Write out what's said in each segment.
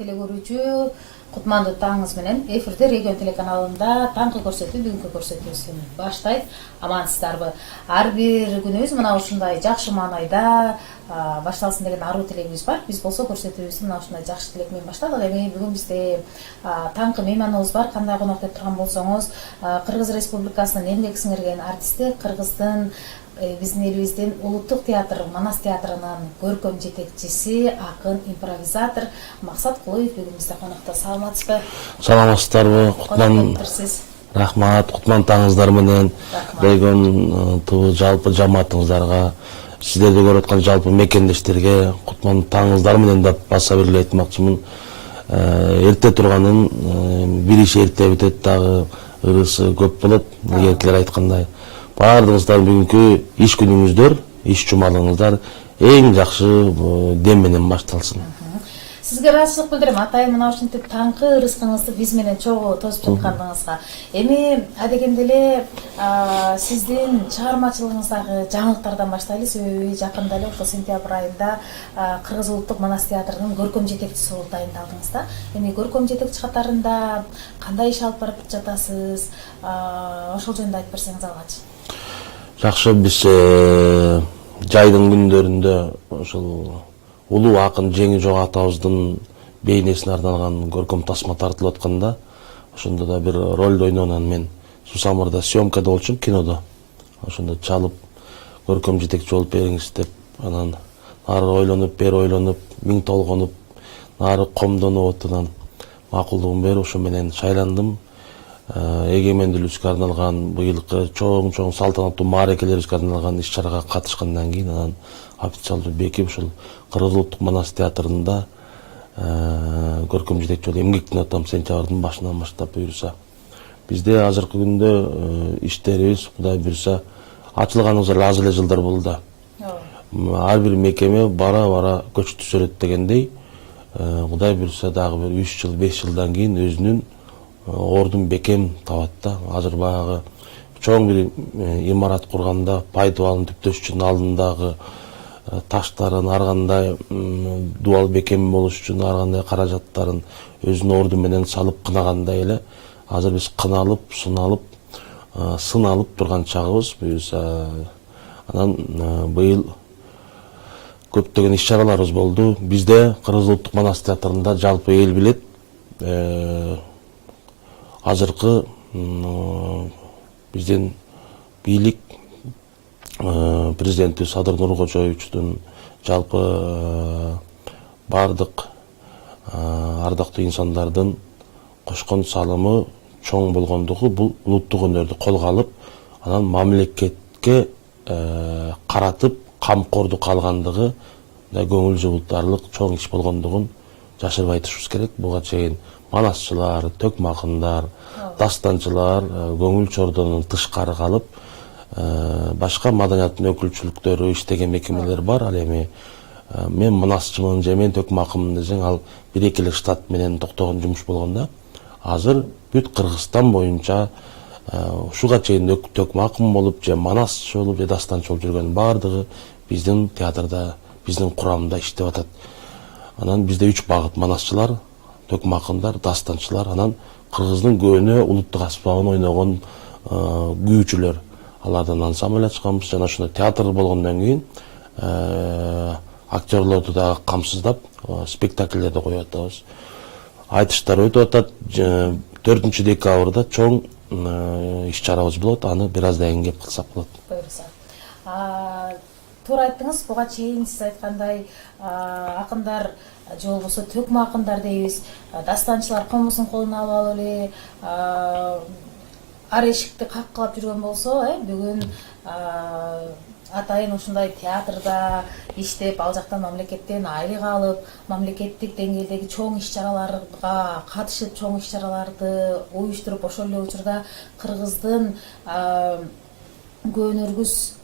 теле көрүүчү Кутмандуу таңыңыз менен эфирде Регион телеканалында таңкы көрсөтүү бүгүнкү көрсөтүүсүн баштайт. Амансыздарбы? Ар бир күнүбүз мына ушундай жакшы маанайда башталсын деген аруу тилегибиз бар. Биз болсо көрсөтүүбүздү мына ушундай жакшы тилек менен баштадык. Эми бүгүн бизде таңкы мейманыбыз бар. Кандай конок деп турган болсоңуз, Кыргыз Республикасынын эмгек сиңирген артисти, Кыргыздын биздин элибиздин улуттук театр, Манас театрынын көркөм жетекчиси, акын, импровизатор Максат Кулуев бүгүн бизде конокто. Саламатсызбы? Саламатсыздарбы? Кутман. Рахмат, Кутман таңыңыздар менен Регион жалпы жамаатыңыздарга, сиздерди көрүп аткан жалпы мекендештерге Кутман таңыңыздар менен деп баса бир эле айтмакчымын. Эрте турганын бир иш эрте бүтөт, дагы ырысы көп болот. Эгеркилер айткандай, баардыгыңыздар бүгүнкү иш күнүңүздөр, иш жумалыңыздар эң жакшы дем менен башталсын. Сизге ыраазычылык билдирем, атайын мына ушинтип таңкы ырыскыңызды биз менен чогуу тосуп жатканыңызга. Эми адегенде эле сиздин чыгармачылыгыңыздагы жаңылыктардан баштайлы, себеби жакында эле ошол сентябрь айында Кыргыз улуттук Манас театрынын көркөм жетекчиси болуп дайындалдыңыз да. Эми көркөм жетекчи катарында кандай иш алып барып жатасыз? Ошол жөнүндө айтып берсеңиз алгачы. Жакшы, биз жайдын күндөрүндө ошол улуу акын Жеңи Жок атабыздын бейнесине арналган көркөм тасма тартылып атканда, ошондо да бир ролду ойногонан мен Сусамырда съемкада болчумун, кинодо. Ошондо чалып көркөм жетекчи болуп бериңиз деп, анан нары ойлонуп, бери ойлонуп, миң толгонуп, нары комдонуп отунан макулдугун берип ошо менен шайландым. Эгемендүүлүккө арналган быйылкы чоң салтанаттуу мааракелерибизге арналган иш-чарага катышкандан кийин анан официалдуу бекип ушул Кыргыз улуттук Манас театрында көркөм жетекчи болуп эмгектен атам сентябрдын башынан баштап буюрса. Бизде азыркы күндө иштерибиз Кудай буюрса ачылганыбызга эле аз эле жылдар болду да. Ар бир мекеме бара-бара көч түзөлөт дегендей, Кудай буюрса дагы бир 3 жыл, 5 жылдан кийин өзүнүн ордун бекем табат да. Азыр баягы чоң бир имарат курганда пайдубалын түптөш үчүн алдындагы таштарын, ар кандай дубал бекем болуш үчүн ар кандай каражаттарын өзүнүн орду менен салып кынагандай эле азыр биз кыналып, сыналып турган чагыбыз. Буюрса анан быйыл көптөгөн иш-чараларыбыз болду. Бизде Кыргыз улуттук Манас театрында жалпы эл билет. Азыркы биздин бийлик президенти Садыр Нуркожоевичтин жалпы бардык ардактуу инсандардын кошкон салымы чоң болгондугу бул улуттук өнөрдү колго алып, анан мамлекетке каратып камкордук алгандыгы көңүл жубутарлык чоң иш болгондугун жашырбай айтышыбыз керек. Буга чейин манасчылар, төкмө акындар, дастанчылар көңүл чордонун тышкары калып, башка маданияттын өкүлчүлүктөрү иштеген мекемелер бар. Ал эми мен манасчымын же мен төкмө акынмын десең, ал бир-эки эле штат менен токтогон жумуш болгондо, азыр бүт Кыргызстан боюнча ушуга чейин төкмө акын болуп, же манасчы болуп, же дастанчы болуп жүргөн бардыгы биздин театрда, биздин курамда иштеп атат. Анан бизде 3 багыт: манасчылар, төкмө акындар, дастанчылар, анан Кыргыздын көөнө улуттук аспабын ойногон күүчүлөр. Алардан ансамбль ачканбыз. Жана ошондо театр болгондон кийин актерлорду дагы камсыздап спектакльдерди коюп атабыз. Айтыштар өтүп атат. 4 декабрда чоң иш-чарабыз болот. Аны бир аздан кийин кеп кылсак болот. Буюрса. Туура айттыңыз. Буга чейин сиз айткандай акындар же болбосо төкмө акындар дейбиз, дастанчылар комусун колуна алып эле ар эшикти капкылап жүргөн болсо, бүгүн атайын ушундай театрда иштеп, ал жактан мамлекеттен айлык алып, мамлекеттик деңгээлдеги чоң иш-чараларга катышып, чоң иш-чараларды уюштуруп, ошол эле учурда Кыргыздын көөнөрүбүз,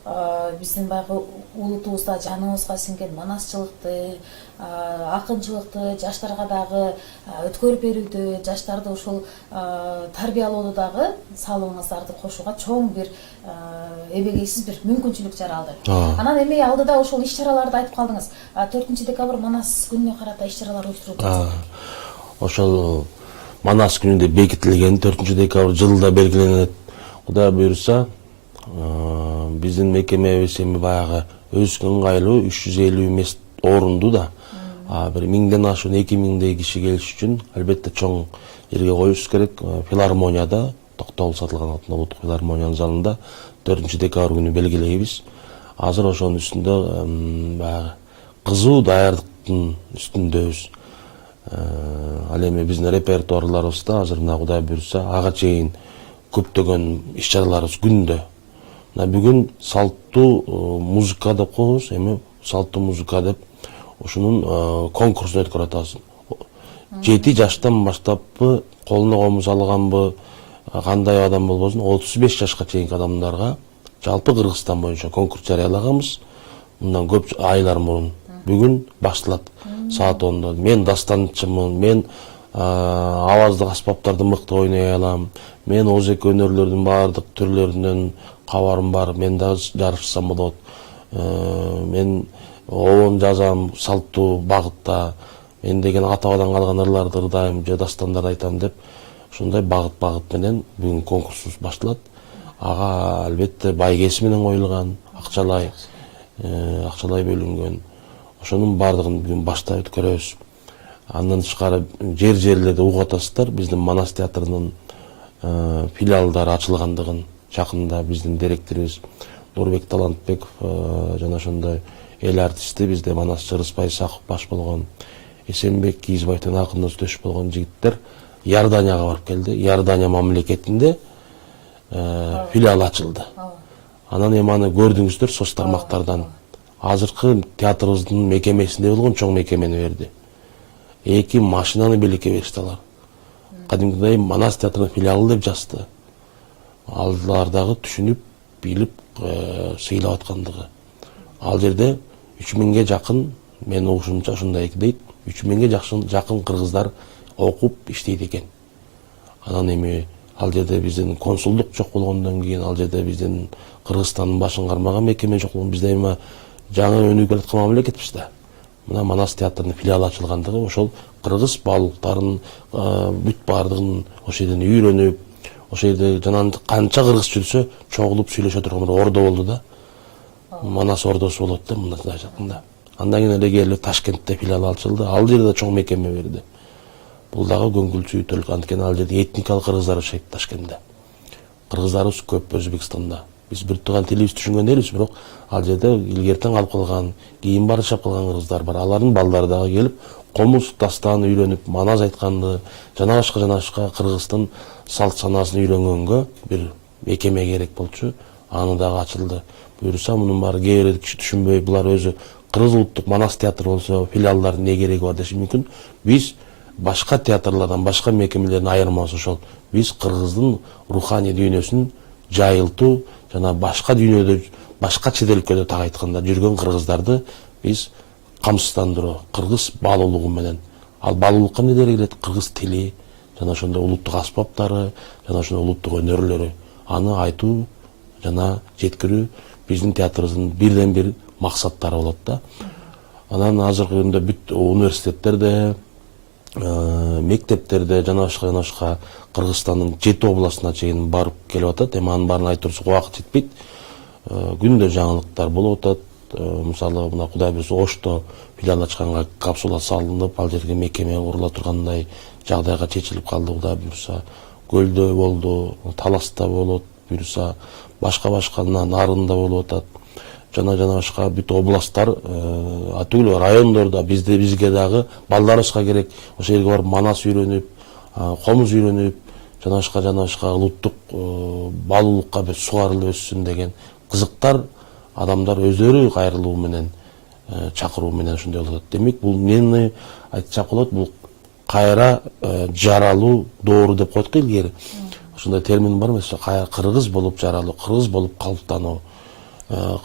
биздин баягы улутубузда жаныбызга сиңген манасчылыкты, акынчылыкты жаштарга дагы өткөрүп берүүдө, жаштарды ушул тарбиялоодо дагы салымыңыздарды кошууга чоң бир эбегейсиз бир мүмкүнчүлүк жаралды. Анан эми алдыда ошол иш-чараларды айтып калдыңыз. 4 декабрь Манас күнүнө карата иш-чаралар уюштурулуп жатат. ошол Манас күнүндө бекитилген 4 декабрь жылда белгиленет. Кудай буйруса, биздин мекемебиз эми баягы өзүнө ыңгайлуу 350 эмес орунду да, бир 1000ден ашуун 2000дей киши келиш үчүн албетте чоң жерге коюш керек. Филармонияда, Токтогул сатылган алтын улуттук филармониянын залында 4 декабрь күнү белгилейбиз. Азыр ошонун үстүндө баягы кызуу даярдыктын үстүндөбүз. Ал эми биздин репертуарларыбызда азыр мына Кудай буйруса ага чейин көптөгөн иш-чараларыбыз күндө. Мына бүгүн салттуу музыка деп коебуз, эми салттуу музыка деп ушунун конкурсун өткөрүп атабыз. 7 жаштан баштаппы, колуна комуз алганбы, кандай адам болбосун, 35 жашка чейинки адамдарга жалпы Кыргызстан боюнча конкурс жарыялаганбыз. Мындан көп айлар мурун. Бүгүн башталат саат 10-да. Мен дастанчымын, мен аваздык аспаптарды мыкты ойной алам. Мен оозеки өнөрлөрдүн баардык түрлөрүнөн кабарым бар. Мен да жарышсам болот. Мен обон жазам салттуу багытта. Мен деген атабадан калган ырларды ырдайм, же дастандарды айтам деп, ушундай багыт менен бүгүн конкурсубуз башталат. Ага албетте байгеси менен коюлган, акчалай бөлүнгөн. Ошонун баардыгын бүгүн башта өткөрөбүз. Андан тышкары жерлерде угуп атасыздар, биздин Манас театрынын филиалдары ачылгандыгын. Жакында биздин директорубуз Нурбек Талантбеков жана ошондой эл артисти бизде Манас Чырыспай Исаков баш болгон, Эсенбек Кийизбаевдин акын достош болгон жигиттер Иорданияга барып келди. Иордания мамлекетинде филиал ачылды. Анан эми аны көрдүңүздөр соц тармактардан. Азыркы театрыбыздын мекемесинде болгон чоң мекемени берди. 2 машинаны белекке беришти алар. Кадимкидей Манас театрынын филиалы деп жазды. Алар дагы түшүнүп, билип, сыйлап аткандыгы. Ал жерде 3000ге жакын, мен угушумча ушундай дейт, 3000ге жакын кыргыздар окуп иштейт экен. Анан эми ал жерде биздин консулдук жок болгондон кийин, ал жерде биздин Кыргызстандын башын кармаган мекеме жок болгон, бизде эми жаңы өнүгүп келаткан мамлекетпиз да. Мына Манас театрынын филиалы ачылгандыгы ошол кыргыз баалуулуктарын бүт баардыгын ошол жерден үйрөнүп, ошол жерде жана канча кыргыз жүрсө чогулуп сүйлөшө турган бир ордо болду да. Манас ордосу болот да мына жакында. Андан кийин эле келип Ташкентте филиал ачылды. Ал жерде чоң мекеме берди. Бул дагы көңүлчү, анткени ал жерде этникалык кыргыздар жашайт Ташкентте. Кыргыздарыбыз көп Өзбекстанда. Биз бир туган тилибизди түшүнгөн элбиз, бирок ал жерде илгертен калып калган, кийин барышап калган кыргыздар бар. Алардын балдары дагы келип, комуз дастан үйрөнүп, Манас айтканды, жана башка Кыргыздын салт санаасын үйрөнгөнгө бир мекеме керек болчу. Аны дагы ачылды. Буюрса мунун баары кээ бир киши түшүнбөй, булар өзү Кыргыз улуттук Манас театры болсо, филиалдардын не кереги бар деши мүмкүн. Биз башка театрлардан, башка мекемелердин айырмасы ошол. Биз Кыргыздын руханий дүйнөсүн жайылтуу жана башка дүйнөдө, башка чет өлкөдө так айтканда жүргөн кыргыздарды биз камсыздандыруу, кыргыз баалуулугу менен. Ал баалуулукка эмнеден келет? Кыргыз тили жана ошондой улуттук аспаптары, жана ошондой улуттук өнөрлөрү. Аны айтуу жана жеткирүү биздин театрыбыздын бирден бир максаттары болот да. Анан азыркы күндө бүт университеттерде, мектептерде жана башка Кыргызстандын 7 областына чейин барып келип атат. Эми анын баарын айтып турсак убакыт жетпейт. Күндө жаңылыктар болуп атат. Мисалы, мына Кудай буйруса Ошто филиал ачканга капсула салынып, ал жерге мекеме курула тургандай жагдайга чечилип калды. Кудай буйруса Көлдө болду, Таласта болот, буйруса башка нарында болуп атат. Жана башка бүт областтар, түгүл райондордо бизге дагы балдарыбызга керек ошол жерге барып Манас үйрөнүп, комуз үйрөнүп, жана башка улуттук баалуулукка сугарылып өссүн деген кызыктар адамдар өздөрү кайрылуу менен, чакыруу менен ошондой болот. Демек, бул эмнени айтсак болот? Бул кайра жаралуу доору деп коет го илгери. Ошондой термин бар эмес, кыргыз болуп жаралуу, кыргыз болуп калыптануу,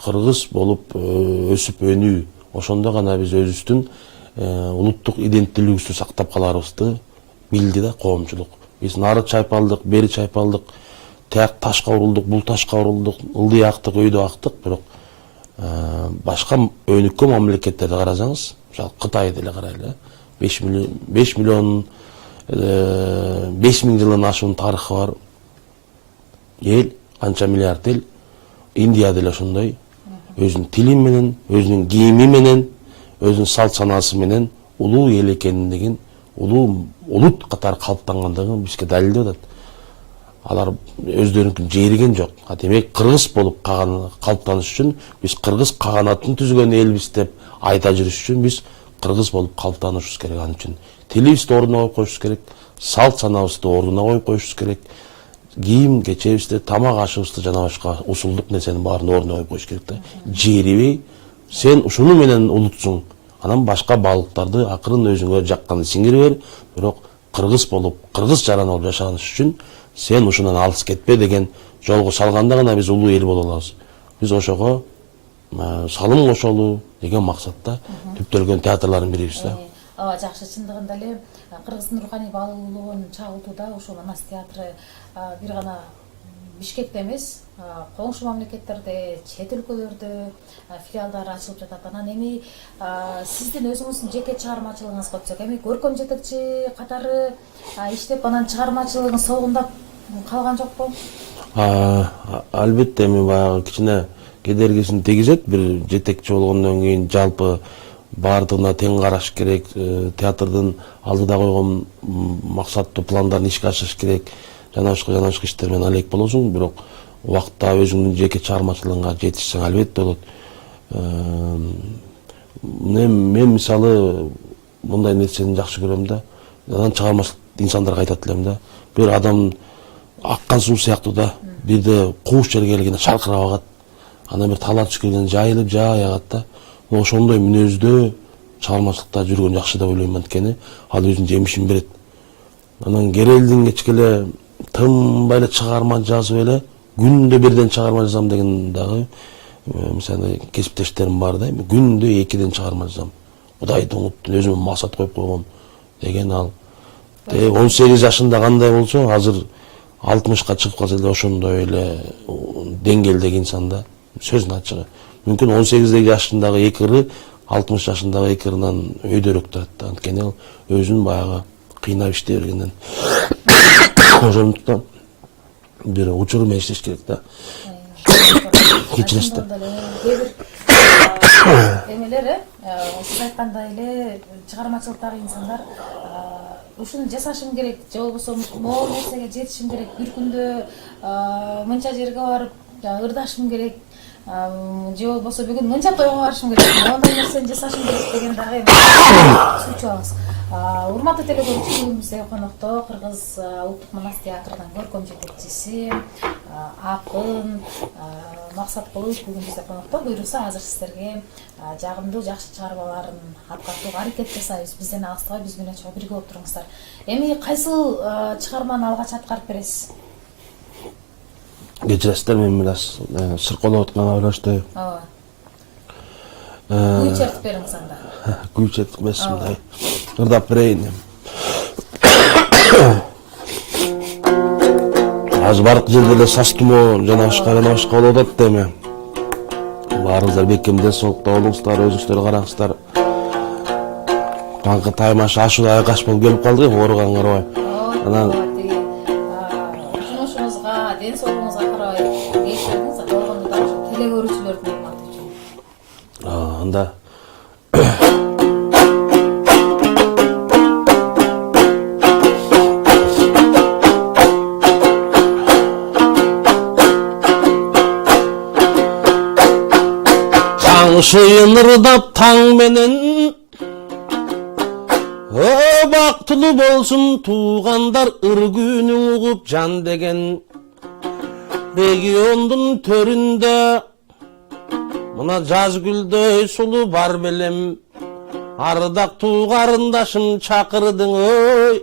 кыргыз болуп өсүп өнүү. Ошондо гана биз өзүбүздүн улуттук иденттүүлүгүбүздү сактап каларыбызды билди да коомчулук. Биз нары чайпалдык, бери чайпалдык, тияк ташка урулдук, бул ташка урулдук, ылдый актык, өйдө актык, бирок башка өнүккөн мамлекеттерди карасаңыз, мисалы Кытайды эле карайлы, 5 миллион 5000 жылдан ашуун тарыхы бар эл, канча миллиард эл. Индия деле ошондой. Өзүнүн тили менен, өзүнүн кийими менен, өзүнүн салт санаасы менен улуу эл экендигин, улуу улут катары калыптангандыгын бизге далилдеп атат. Алар өздөрүнүн жериген жок. Демек кыргыз болуп калыптаныш үчүн биз кыргыз каганатын түзгөн элбиз деп айта жүрүш үчүн биз кыргыз болуп калыптанышыбыз керек. Ал үчүн тилибизди ордуна коюп коюшубуз керек, салт санаабызды ордуна коюп коюшубуз керек. Кийим кечебизди, тамак ашыбызды жана башка усулдук нерсенин баарын ордуна коюп коюш керек да. Жерибей, сен ушуну менен улутсуң. Анан башка балыктарды акырын өзүңө жакканды сиңире бер, бирок кыргыз болуп, кыргыз жаран болуп жашаныш үчүн сен ушундан алыс кетпе деген жолго салганда гана биз улуу эл боло алабыз. Биз ошого салым кошолу деген максатта түптөлгөн театрлардын бирибиз да. Ооба, жакшы. Чындыгында эле кыргыздын руханий баалуулугун чагылтууда ушул Манас театры бир гана Бишкекте эмес, коңшу мамлекеттерде, чет өлкөлөрдө филиалдары ачылып жатат. Анан эми сиздин өзүңүздүн жеке чыгармачылыгыңызга өтсөк, эми көркөм жетекчи катары иштеп, анан чыгармачылыгыңыз солгундап калган жокпу? Албетте, эми баягы кичине кедергисин тийгизет. Бир жетекчи болгондон кийин жалпы баардыгына тең караш керек, театрдын алдыда койгон максаттуу пландарын ишке ашырыш керек, жана башка иштер менен алек болосуң, бирок убакта өзүңдүн жеке чыгармачылыгыңа жетишсең албетте болот. Мен мисалы мындай нерсени жакшы көрөм да, анан чыгармачылык инсандарга айтат элем да, бир адам аккан суу сыяктуу да, бирде кууш жерге келгенде шаркырап агат, анан бир талаа түшкөндө жайылып жай агат да. Ошондой мүнөздө чыгармачылыкта жүргөн жакшы деп ойлойм, анткени ал өзүнүн жемишин берет. Анан керелдин кечкеле тынбай эле чыгарма жазып эле күндө бирден чыгарма жазам деген дагы мисалы кесиптештерим бар да, күндө 2ден чыгарма жазам. Кудайды унуттум, өзүмө максат коюп койгом деген ал. 18 жашында кандай болсо, азыр 60ка чыгып калса эле ошондой эле деңгээлдеги инсан да, сөздүн ачыгы. Мүмкүн 18 жашындагы эки ыры 60 жашындагы эки ырынан өйдөрөөк турат да, анткени ал өзүн баягы кыйнап иштей бергенден. Ошондуктан бир учуру менен иштеш керек да. Кечиресиз да. Эмелер, сиз айткандай эле чыгармачылыктагы инсандар ушуну жасашым керек, же болбосо могул нерсеге жетишим керек, бир күндө мынча жерге барып ырдашым керек, же болбосо бүгүн мынча тойго барышым керек, мондай нерсени жасашым керек деген дагы сүйчү алабыз. Урматтуу телекөрүүчү, бүгүн бизде конокто Кыргыз Улуттук Манас театрынын көркөм жетекчиси, акын Максат Кулуев бүгүн бизде конокто. Буйрукса азыр сиздерге жагымдуу жакшы чыгармаларын аткартууга аракет жасайбыз. Бизден алыстабай, биз менен чогуу бирге болуп туруңуздар. Эми кайсыл чыгарманы алгач аткарып бересиз? Кечиресиздер, мен бир аз сыркоолоп атканга байланыштуу. Ооба. Күй чертип бериңиз анда. Күй чертип эмес, мындай ырдап берейин. Азыр бардык жерде эле сас тумоо жана башка болуп атат да эми. Баарыңыздар бекем соолукта болуңуздар, өзүңүздөр караңыздар. Таңкы таймаш ашуу айкаш болуп келип калдык, ооруганга карабай. Анан жумушуңузга, ден соолугуңузга карабай келиңиз, болгондо дагы телекөрүүчүлөрдүн урматы үчүн. Анда Шыйын ырдап таң менен, бактылуу болсун туугандар, ыр күнүң угуп жан деген. Региондун төрүндө мына жаз гүлдөй сулуу бар белем. Ардактуу карындашым чакырдың ой,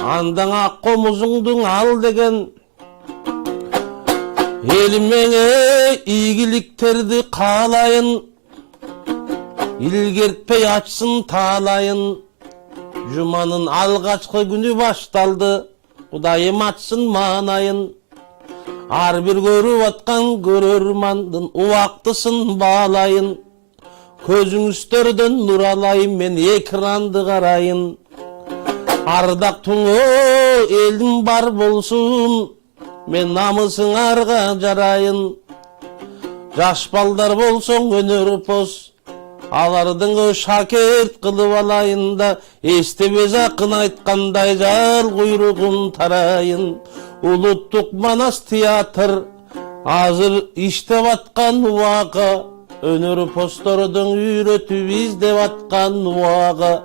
андан ак комузуңдуң ал деген. Элиме ийгиликтерди каалайын, илгертпей ачсын таалайын. Жуманын алгачкы күнү башталды, Кудайым ачсын маанайын. Ар бир көрүп аткан көрөрмандын убактысын баалайын. Көзүңүздөрдөн нур алайын, мен экранды карайын. ардактуу элдин бар болсун, мен намысыңарга жарайын. Жаш балдар болсоң өнөр поз, алардың шакерт кылып алайын да, эстебез акын айткандай жал куйругун тарайын. Улуттук Манас театр азыр иштеп аткан убагы, өнөр постордун үйрөтүп издеп аткан убагы.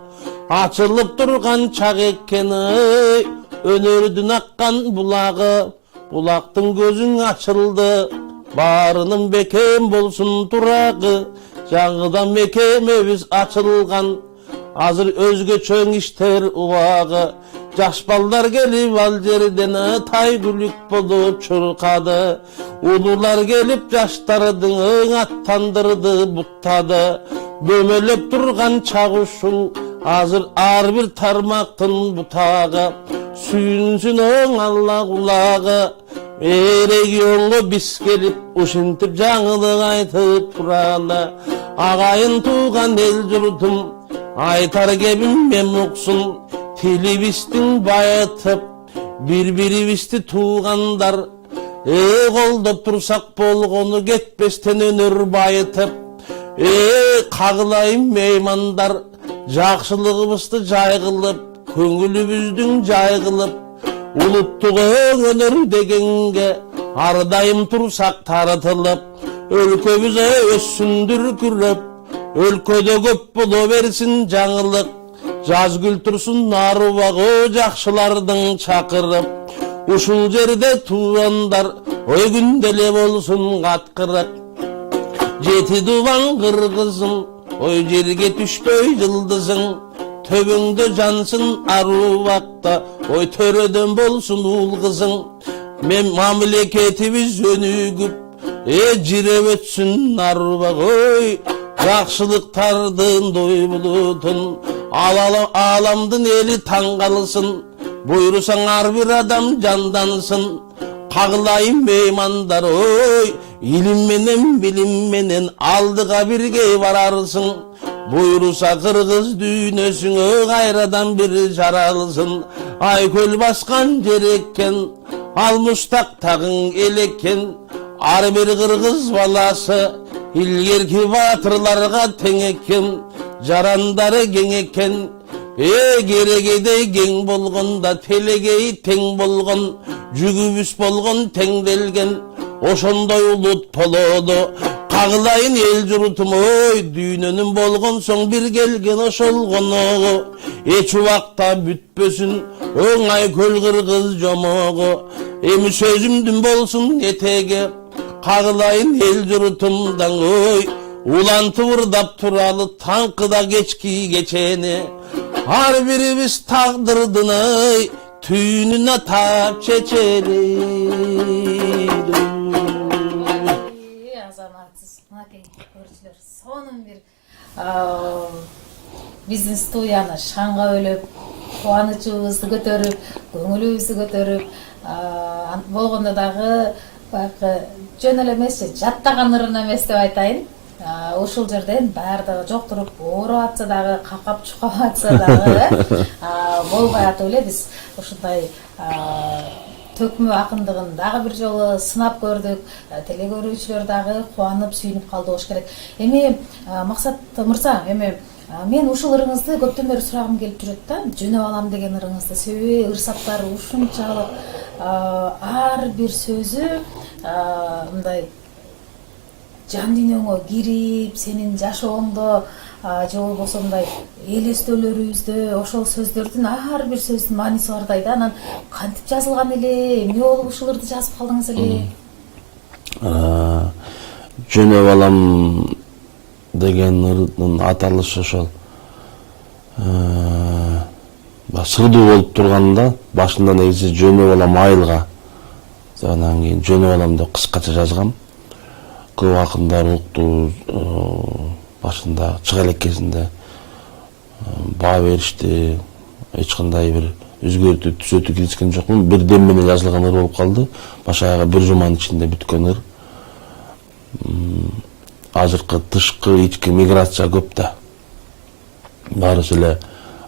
Ачылып турган чак экен өнөрдүн аккан булагы. Булактын көзүң ачылды, баарынын бекем болсун турагы. Жаңыдан мекемебиз ачылган, азыр өзгөчө иштер убагы. Жаш балдар келип ал жерден тай күлүк болуп чуркады. Улуулар келип жаштардын аттандырды, буттады. Бөмөлөп турган чак ушул азыр ар бир тармактын бутагы. Сүйүнсүн Алла кулагы. Регионго биз келип ушинтип жаңылык айтып тураны. Агайын тууган эл журтум, айтар кебим мен уксун. Тилибиздин байытып, бири-бирибизди туугандар. Колдоп турсак болгону кетпестен өнөр байытып. Кагылайын меймандар, жакшылыгыбызды жай кылып, көңүлүбүздүн жай кылып. Улуттук өнөр дегенге ар дайым турсак таратылып. Өлкөбүз өссүн дүркүрөп, өлкөдө көп боло берсин жаңылык. Жаз гүл турсун нарубагы жакшылардын чакырып. Ушул жерде туугандар ой күндө эле болсун каткырык. Жети дубан кыргызым, ой жерге түшпөй жылдызың. Төбөңдө жансын арубакта, ой төрөдөн болсун уул кызың. Мен мамлекетибиз өнүгүп, жиреп өтсүн арубак, ой жакшылыктардын дой булутун. Аламдын эли таң калсын, буйрусаң ар бир адам жандансын. Кагылайын меймандар, ой илим менен билим менен алдыга бирге барарсың. Буйруса кыргыз дүйнөсүңө кайрадан бир жаралсын. Айкөл баскан жер экен, ал муштактагың эл экен. Ар бир кыргыз баласы илгерки батырларга тең экен. Жарандары кең экен, керегедей кең болгонда телегей тең болгон. Жүгүбүз болгон теңделген, ошондой улут болоду. Кагылайын эл журтум, ой дүйнөнүн болгон соң бир келген ошол коногу. Эч убакта бүтпөсүн оңай көл кыргыз жомогу. Эми сөзүмдүн болсун этеги, кагылайын эл журтумдан, ой улантып ырдап туралы таңкыда кечки кечени. Ар бирибиз тагдырдын түйүнүн атап чечели. Азаматсыз, мынакей көрүүчүлөр, сонун бир биздин студияны шаңга бөлөп, кубанычыбызды көтөрүп, көңүлүбүздү көтөрүп, болгондо дагы баягы жөн эле эмес, жаттаган ырын эмес деп айтайын. Ушул жерден баардыгы жоктуруп ооруп атса дагы, какап чукап атса дагы болбой атып эле биз ушундай төкмө акындыгын дагы бир жолу сынап көрдүк. Теле көрүүчүлөр дагы кубанып, сүйүнүп калды болуш керек. Эми Максат мырза, эми мен ушул ырыңызды көптөн бери сурагым келип жүрөт да. Жөнөп алам деген ырыңызды. Себеби ырсаттар ушунчалык ар бир сөзү мындай жан дүйнөңө кирип, сенин жашооңдо же болбосо мындай элестөөлөрүбүздө ошол сөздөрдүн ар бир сөздүн мааниси бардай да. Анан кантип жазылган эле, эмне болуп ушул ырды жазып калдыңыз эле? Жөнөп алам деген ырдын аталышы ошол сырдуу болуп турганда башында негизи жөнөп алам айылга, анан кийин жөнөп алам деп кыскача жазгам. Көп акындар укту, башында чыга элеккесинде баа беришти, эч кандай бир өзгөртүү түзөтүү киргизген жокмун. Бир дем менен жазылган ыр болуп калды. Баш аягы бир жуманын ичинде бүткөн ыр. Азыркы тышкы ички миграция көп да. Баарыбыз эле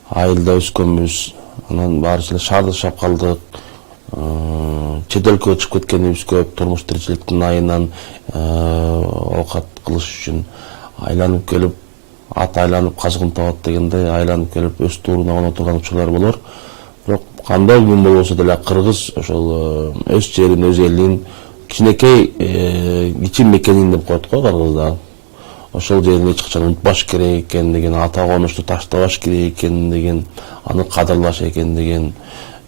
айылда өскөнбүз, Анан баарыбыз эле шаарды жашап калдык. Чет өлкөгө чыгып кеткенибиз көп, турмуш тиричиликтин айынан оокат кылыш үчүн айланып келип, ат айланып казгын табат дегендей айланып келип өз тууруна кона турган учурлар болор. Бирок кандай күн болбосо деле кыргыз ошол өз жерин, өз элин кичинекей кичим мекенин деп коет го кыргызда. Ошол жерин эч качан унутпаш керек экендигин, ата конушту таштабаш керек экендигин, аны кадырлаш экендигин,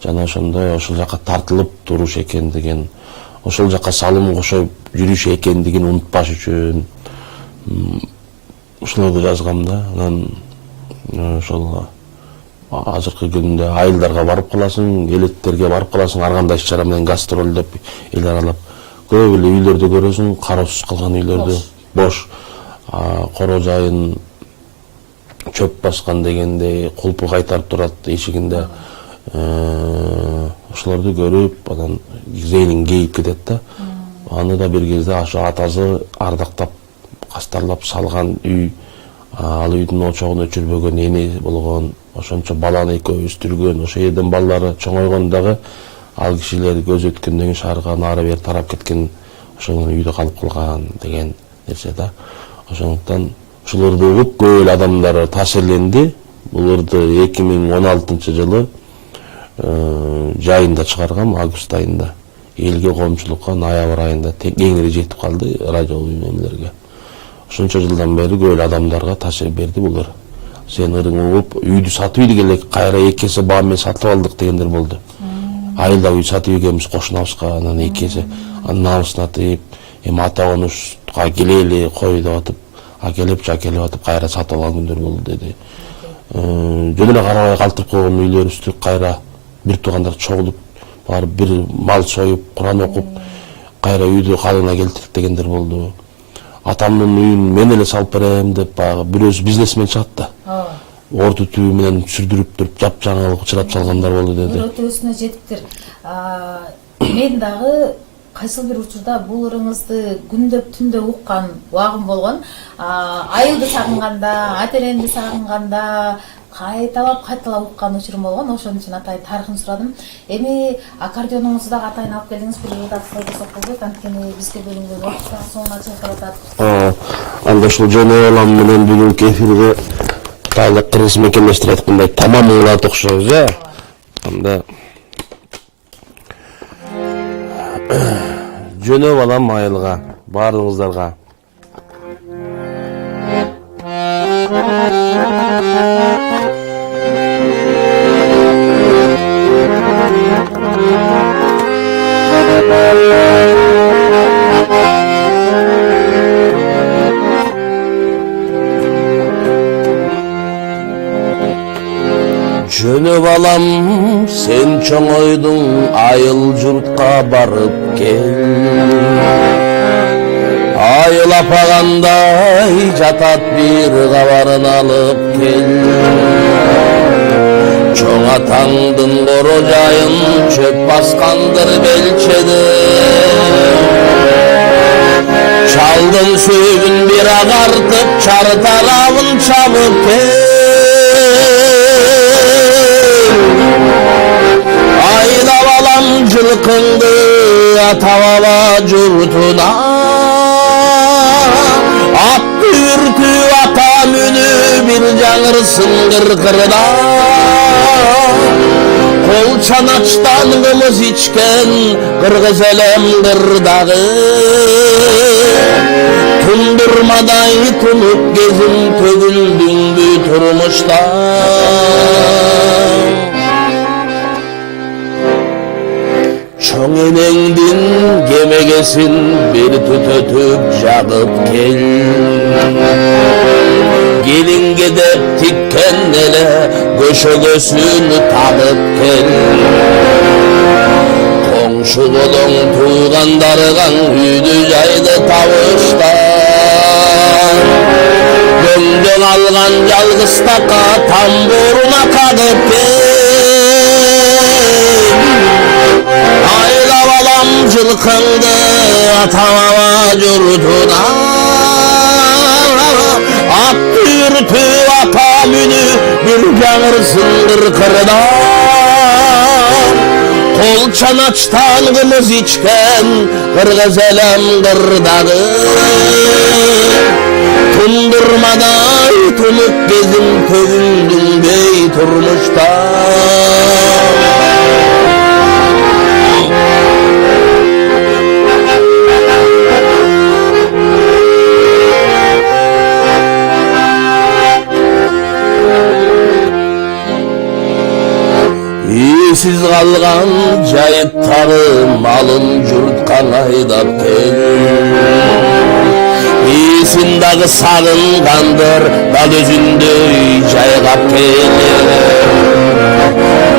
жана ошондой ошол жака тартылып туруш экендигин, ошол жака салым кошо жүрүш экендигин унутпаш үчүн ушуларды жазгам да. Анан ошол азыркы күндө айылдарга барып каласың, элеттерге барып каласың, ар кандай иш-чара менен гастролдоп, эл аралап. Көп эле үйлөрдү көрөсүң, кароосуз калган үйлөрдү, бош. Коро жайын чөп баскан дегендей, кулпу кайтарып турат эшигинде. Ошолорду көрүп, анан зейнин кейип кетет да. Аны да бир кезде ошо атасы ардактап, кастарлап салган үй, ал үйдүн очогун өчүрбөгөн эне болгон, ошончо баланы экөө өстүргөн, ошол жерден балдары чоңойгон дагы ал кишилер көз өткөндөн кийин шаарга ары бери тарап кеткен, ошол үйдө калып калган деген нерсе да. Ошондуктан ушуларды угуп көп эле адамдар таасирленди. Буларды 2016 жылы жайында чыгаргам, август айында. Элге, коомчулукка ноябрь айында кеңири жетип калды радио үйнөмөлөргө. Ошончо жылдан бери көп эле адамдарга таасир берди булар. Сен ырың угуп, үйдү сатып ийди элек, кайра 2 эсе баа менен сатып алдык дегендер болду. Айылда үй сатып ийгенбиз кошунабызга, анан 2 эсе анын намысына тыйып, эми ата конушка келели кой деп атып, акелип атып кайра сатып алган күндөр болду деди. Жөн эле карабай калтырып койгон үйлөрүбүздү кайра бир туугандар чогулуп, барып бир мал союп, Куран окуп, кайра үйдү калыбына келтирдик дегендер болду. Атамдын үйүн мен эле салып берем деп баягы бирөөсү бизнесмен чыгат да. Орду түбү менен сүрдүрүп туруп, жапжаңа кылып чырап салгандар болду деди. Өтөсүнө жетиптир. Мен дагы кайсыл бир учурда бул ырыңызды күндөп түндө уккан убагым болгон. Айылды сагынганда, ата энемди сагынганда кайталап уккан учурум болгон. Ошон үчүн атайын тарыхын сурадым. Эми аккордеонуңузду дагы атайын алып келдиңиз, бир редакция жасап болбойт, анткени бизге бөлүнгөн убакыттын соңуна чыккып атат. Анда ушул Жөнөй балам менен бүгүнкү эфирге Кытайлык кыргыз мекемештери айткандай тамам ыңгат окшойбуз, Анда Жөнөй балам айылга баарыңыздарга. Жөнөй балам, сен чоңойдуң, айыл журтка барып кел. Айыл апагандай жатат, бир кабарын алып кел. Чоң атаңдын коро жайын чөп баскандыр белчеде. Чалдын сөөгүн бир агартып, чары тарабын чабып кел. Жылкыңды ата баба журтуна, ат үртүп ата мүнү бир жаңырсын кыркырда. Кол чаначтан кымыз ичкен кыргыз элем кырдагы, тундурмадай тунуп кезим төгүлдүңбү турмушта. Чоң энеңдин кемегесин бир түтөтүп жагып кел. Келинге деп тиккен эле көшөгөсүн тагып кел. Коңшу болоң туугандаргаң үйдү жайды табышта. Көмдөң алган жалгыз така тамбуруна кагып кел. Жылкыңды ата баба журтуна, ат үртүп ата мүнү бир жаңырсын кыркырда. Kol çanaçtan kımız içken kırgız elem kırdağı Tundurmaday tunuk gezim tövündüm bey turmuşta Siz kalgan jayıtları malın jurtkan aydap kel İyisindagi sagıngandır dal özünдөй жайгап кел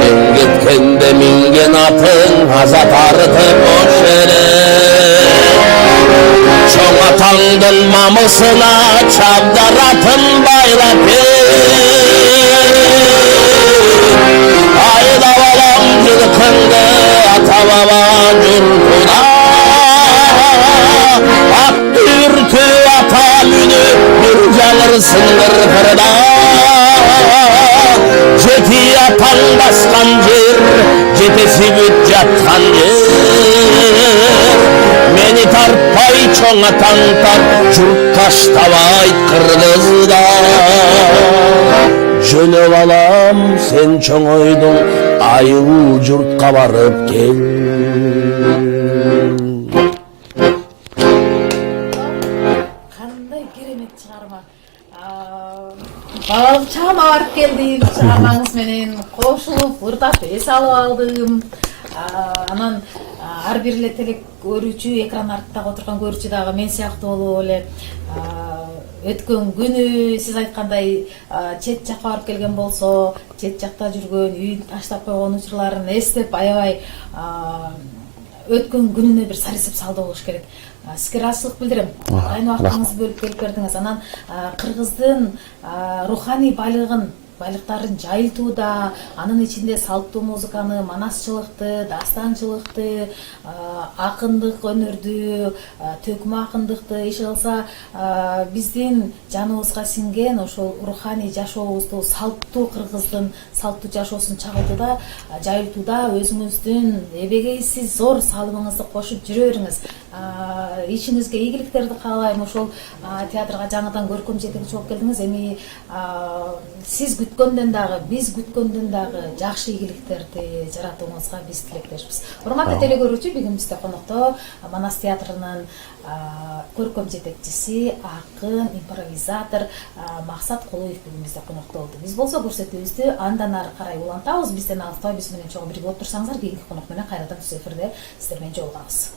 Men ketkende minген atың азат артып бош эле Çoң атаңдын мамысына чабдар атын байлап Yılkındı ata baba yurtuna At dürtü ata münü bir calırsın kırkırda Jeti atan baskan yer jetesi büt jatkan yer Meni tartpay çoң atan tart jurt taştabayt kırgızda Jönöp alam sen çoңoydуң айыл журтка барып кел Кандай керемет чыгарма. Балалык чагыма барып келдим, чыгармаңыз менен кошулуп, ырдап эс алып алдым. Анан ар бир эле телек көрүүчү, экран артындагы отурган көрүүчү дагы мен сыяктуу болуп эле өткөн күнү сиз айткандай чет жакка барып келген болсо, чет жакта жүргөн, үйүн таштап койгон учурларын эстеп аябай өткөн күнүнө бир сарысып салды болуш керек. Сизге ыраазычылык билдирем. Айрым убактыңызды бөлүп келип бердиңиз. Анан кыргыздын руханий байлыктарын жайылтууда, анын ичинде салттуу музыканы, манасчылыкты, дастанчылыкты, акындык өнөрдү, төкмө акындыкты, иш кылса биздин жаныбызга сиңген ошол руханий жашообузду, салттуу кыргыздын салттуу жашоосун чагылтууда, жайылтууда өзүңүздүн эбегейсиз зор салымыңызды кошуп жүрө бериңиз. Ишиңизге ийгиликтерди каалайм. Ошол театрга жаңыдан көркөм жетекчи болуп келдиңиз. Эми сиз күткөндөн дагы, биз күткөндөн дагы жакшы ийгиликтерди жаратууңузга биз тилектешпиз. Урматтуу теле көрүүчү, бүгүн бизде конокто Манас театрынын көркөм жетекчиси, акын, импровизатор Максат Кулуев бүгүн бизде конокто болду. Биз болсо көрсөтүүбүздү андан ары карай улантабыз. Бизден алыстабай, биз менен чогуу бирге болуп турсаңыздар, кийинки конок менен кайрадан түз эфирде сиздер менен жолугабыз.